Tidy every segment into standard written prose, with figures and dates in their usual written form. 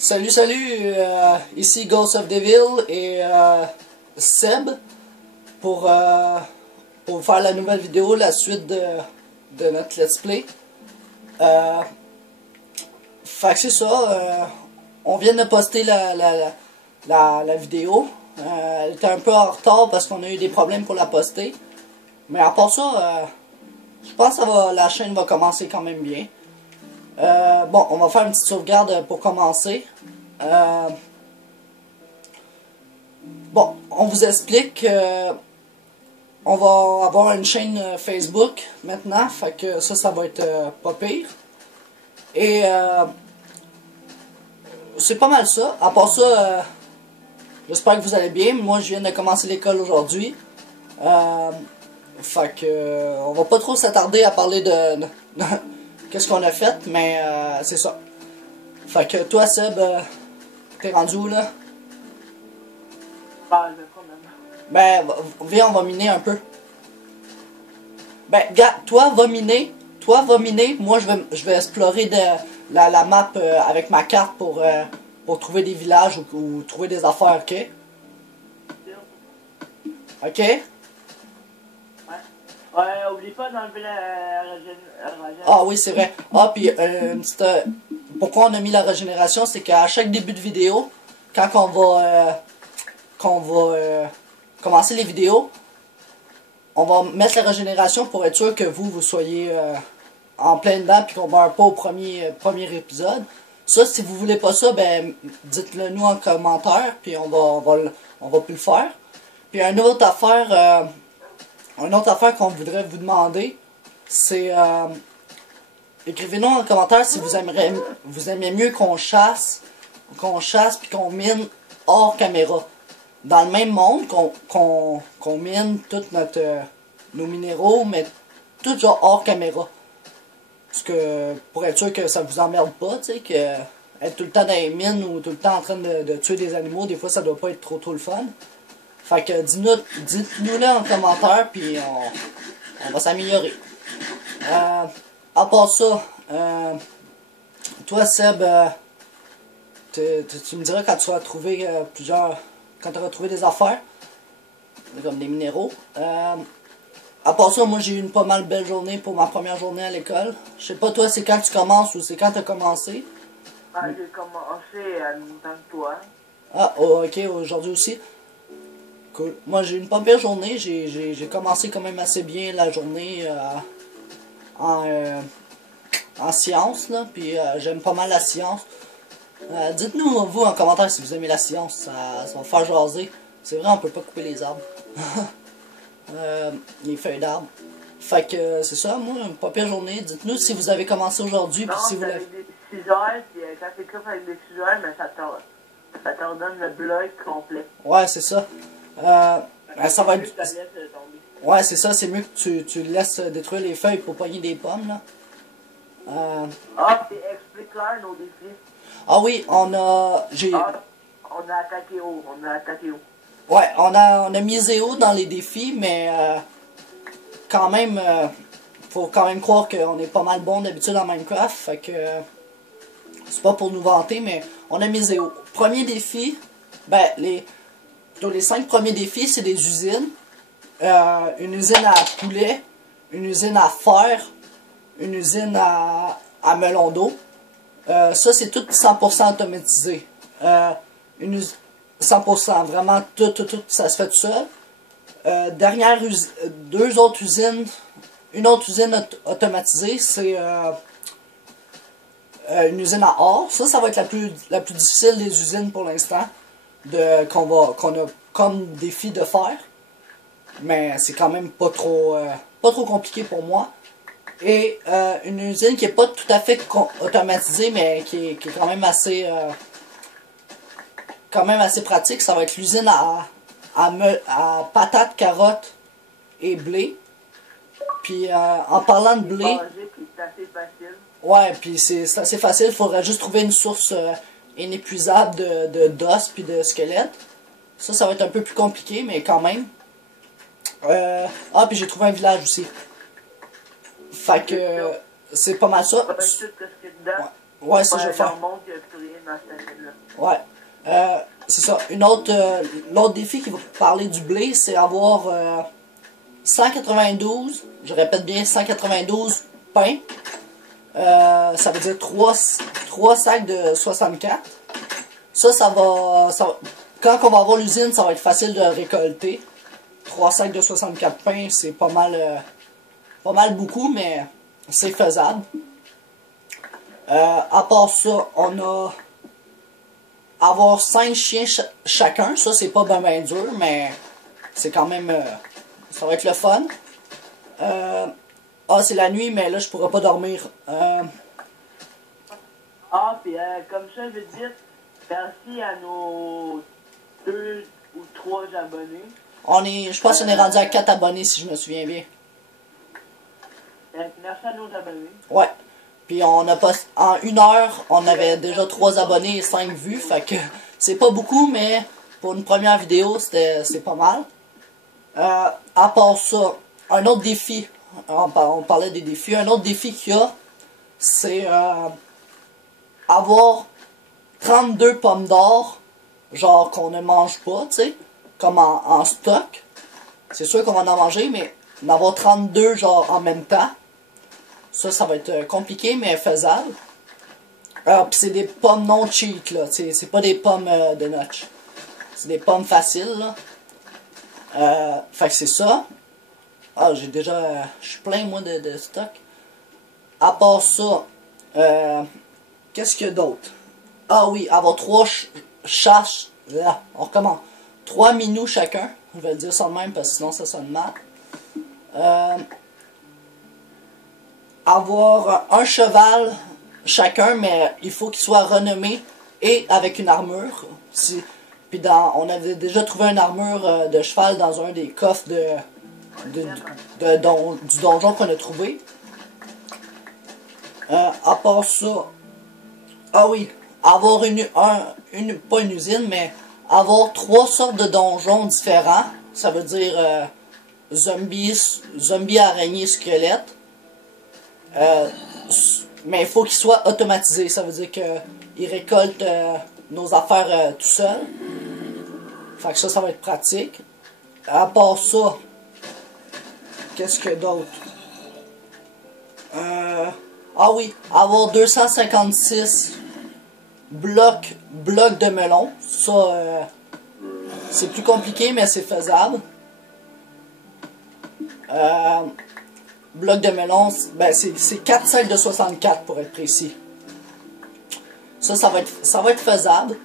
Salut, ici Ghost of Devil et Seb pour faire la nouvelle vidéo, la suite de notre let's play. Fait que c'est ça, on vient de poster la vidéo. Elle était un peu en retard parce qu'on a eu des problèmes pour la poster. Mais à part ça, je pense que la chaîne va commencer quand même bien. Bon, on va faire une petite sauvegarde pour commencer. Bon, on vous explique on va avoir une chaîne Facebook maintenant, fait que ça va être pas pire. Et c'est pas mal ça. À part ça, j'espère que vous allez bien. Moi, je viens de commencer l'école aujourd'hui. Fait que on va pas trop s'attarder à parler de qu'est-ce qu'on a fait, mais c'est ça. Fait que toi, Seb, t'es rendu où là? Ben, viens, on va miner un peu. Ben, gars, toi, va miner. Moi, je vais explorer la map avec ma carte pour trouver des villages ou trouver des affaires, ok? Ok? Ouais, oublie pas d'enlever la régénération. Ah oui, c'est vrai. Ah, puis une petite... pourquoi on a mis la régénération, c'est qu'à chaque début de vidéo, quand on va commencer les vidéos, on va mettre la régénération pour être sûr que vous soyez en plein dedans puis qu'on meurt pas au premier épisode. Ça, si vous voulez pas ça, ben dites-le nous en commentaire puis on va plus le faire. Puis une autre affaire qu'on voudrait vous demander, c'est écrivez-nous en commentaire si vous aimez mieux qu'on chasse puis qu'on mine hors caméra. Dans le même monde qu'on mine tous nos minéraux, mais tout genre hors caméra. Parce que pour être sûr que ça vous emmerde pas, tu sais, que être tout le temps dans les mines ou tout le temps en train de tuer des animaux, des fois ça doit pas être trop le fun. Fait que dites-nous-le en commentaire, puis on va s'améliorer. À part ça, toi Seb, tu me diras quand tu vas trouver quand tu auras trouvé des affaires, comme des minéraux. À part ça, moi j'ai eu une pas mal belle journée pour ma première journée à l'école. Je sais pas toi, c'est quand tu commences ou c'est quand tu as commencé? J'ai commencé à même temps que toi. Ah, oh, ok, aujourd'hui aussi. Cool. Moi j'ai eu une pas belle journée, j'ai commencé quand même assez bien la journée en sciences, là, puis j'aime pas mal la science. Dites-nous vous en commentaire si vous aimez la science, ça va faire jaser. C'est vrai, on peut pas couper les arbres. Les feuilles d'arbres. Fait que c'est ça, moi, une pas pire journée. Dites-nous si vous avez commencé aujourd'hui. Non, Si vous avec des cisailles, puis quand t'écrives avec des cisailles, mais ça t'ordonne le bloc complet. Ouais, c'est ça. Ça va être... tomber. Ouais, c'est ça, c'est mieux que tu laisses détruire les feuilles pour pogner des pommes, là. Ah, puis explique-leur nos défis. Ah oui, on a attaqué haut, Ouais, on a misé haut dans les défis, mais quand même, faut quand même croire qu'on est pas mal bon d'habitude en Minecraft, fait que c'est pas pour nous vanter, mais on a misé haut. Premier défi, ben les 5 premiers défis, c'est des usines. Une usine à poulet, une usine à fer, une usine à melon d'eau. Ça, c'est tout 100% automatisé. 100%, vraiment, tout, ça se fait tout seul. Deux autres usines, une autre usine automatisée, c'est une usine à or. Ça va être la plus difficile des usines pour l'instant, qu'on a comme défi de faire. Mais c'est quand même pas trop compliqué pour moi. Et une usine qui est pas tout à fait automatisée, mais qui est quand même assez pratique, ça va être l'usine à patates, carottes et blé. Puis en parlant de blé, c'est assez facile. Ouais, puis c'est assez facile, il faudrait juste trouver une source inépuisable d'os puis de squelettes. Ça va être un peu plus compliqué, mais quand même. Puis j'ai trouvé un village aussi. Fait que c'est pas mal ça. Ouais. Ouais, ça je vais Ouais, faire. leur montre qu'il n'y a plus rien dans cette chaîne-là. Ouais. C'est ça. L'autre défi qui va parler du blé, c'est avoir 192, je répète bien, 192 pains. Ça veut dire 3 sacs de 64. Quand on va avoir l'usine, ça va être facile de récolter. 3 sacs de 64 pains, c'est pas mal beaucoup, mais c'est faisable. À part ça, on a avoir 5 chiens chacun. Ça, c'est pas ben dur, mais c'est quand même... ça va être le fun. C'est la nuit, mais là, je pourrais pas dormir. Puis comme ça, je veux te dire, merci à nos 2 ou 3 abonnés. Je pense qu'on est rendu à 4 abonnés, si je me souviens bien. Merci à nos abonnés. Ouais. Puis en 1 heure, on avait déjà 3 abonnés et 5 vues. Fait que c'est pas beaucoup, mais pour une première vidéo, c'est pas mal. À part ça, un autre défi. On parlait des défis. Un autre défi qu'il y a, c'est avoir 32 pommes d'or, genre qu'on ne mange pas, tu sais, comme en stock. C'est sûr qu'on va en manger, mais en avoir 32 genre en même temps. Ça va être compliqué, mais faisable. Puis c'est des pommes non cheat, là. C'est pas des pommes de notch. C'est des pommes faciles, là. Fait que c'est ça. J'ai déjà... je suis plein, moi, de stock. À part ça, qu'est-ce qu'il y a d'autre? Oui, avoir 3 chasses. Là, on recommence. 3 minous chacun. Je vais le dire ça de même, parce que sinon ça sonne mal. Avoir un cheval chacun, mais il faut qu'il soit renommé et avec une armure. Puis on avait déjà trouvé une armure de cheval dans un des coffres du donjon qu'on a trouvé. À part ça, oui, avoir pas une usine, mais avoir 3 sortes de donjons différents. Ça veut dire zombie, araignée, squelette. Mais il faut qu'il soit automatisé. Ça veut dire qu'il récolte nos affaires tout seul. Fait que ça va être pratique. À part ça, qu'est-ce que d'autre? Oui, avoir 256 blocs de melon. Ça, c'est plus compliqué, mais c'est faisable. Bloc de melon, ben c'est 4 sacs de 64 pour être précis. Ça va être faisable.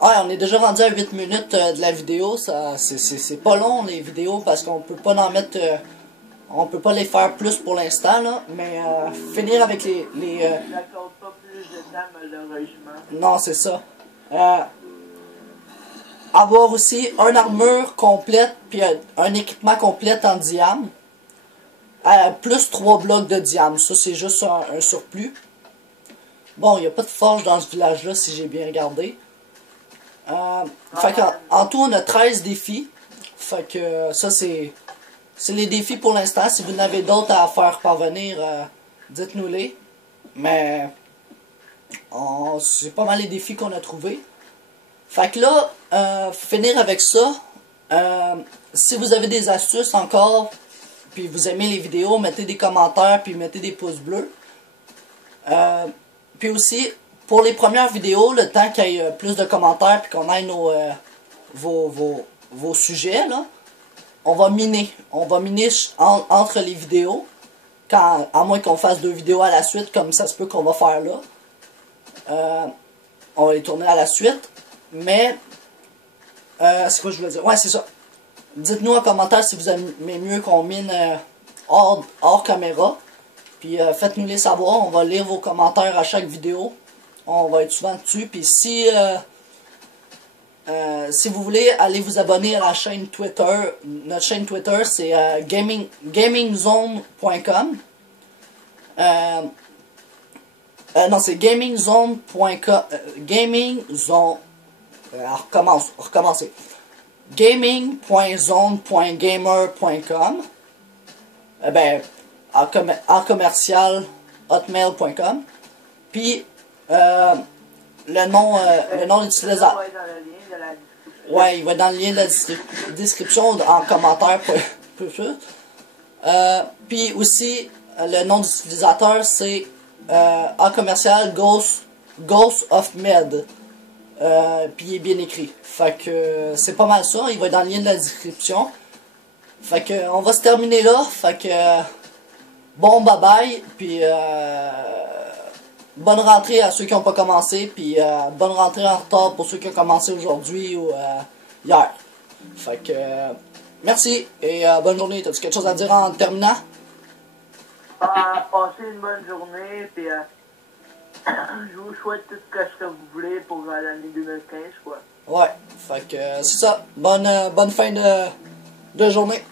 On est déjà rendu à 8 minutes de la vidéo. C'est pas long les vidéos parce qu'on peut pas en mettre... on peut pas les faire plus pour l'instant, là. Mais finir avec les J'accorde pas plus de temps, malheureusement. Non, c'est ça. Avoir aussi une armure complète, puis un équipement complet en diamant. Plus 3 blocs de diamant. Ça, c'est juste un surplus. Bon, il n'y a pas de forge dans ce village-là, si j'ai bien regardé. Fait qu'en tout, on a 13 défis. Fait que ça, c'est les défis pour l'instant. Si vous en avez d'autres à faire parvenir, dites-nous-les. Mais c'est pas mal les défis qu'on a trouvés. Fait que là, finir avec ça. Si vous avez des astuces encore, puis vous aimez les vidéos, mettez des commentaires, puis mettez des pouces bleus. Puis aussi, pour les premières vidéos, le temps qu'il y ait plus de commentaires, puis qu'on ait vos sujets, là, on va miner. On va miner entre les vidéos, à moins qu'on fasse 2 vidéos à la suite, comme ça se peut qu'on va faire là. On va les tourner à la suite. Mais, c'est quoi je voulais dire? Ouais, c'est ça. Dites-nous en commentaire si vous aimez mieux qu'on mine hors caméra. Puis faites-nous les savoir. On va lire vos commentaires à chaque vidéo. On va être souvent dessus. Puis si vous voulez, allez vous abonner à la chaîne Twitter. Notre chaîne Twitter, c'est gamingzone.com. Non, c'est gamingzone.com. Gamingzone. Recommencer. Gaming.zone.gamer.com. en commercial hotmail.com. Puis le nom d'utilisateur. Ouais, il va être dans le lien de la description en commentaire peu plus. Puis aussi le nom d'utilisateur c'est en commercial Ghost of Med. Puis il est bien écrit. Fait que c'est pas mal ça. Il va être dans le lien de la description. Fait que on va se terminer là. Fait que bon bye bye. Puis bonne rentrée à ceux qui n'ont pas commencé. Puis bonne rentrée en retard pour ceux qui ont commencé aujourd'hui ou hier. Fait que merci et bonne journée. T'as-tu quelque chose à dire en terminant? Passez une bonne journée. Puis je vous souhaite tout ce que vous voulez pour l'année 2015, quoi. Ouais, fait que c'est ça. Bonne fin de journée.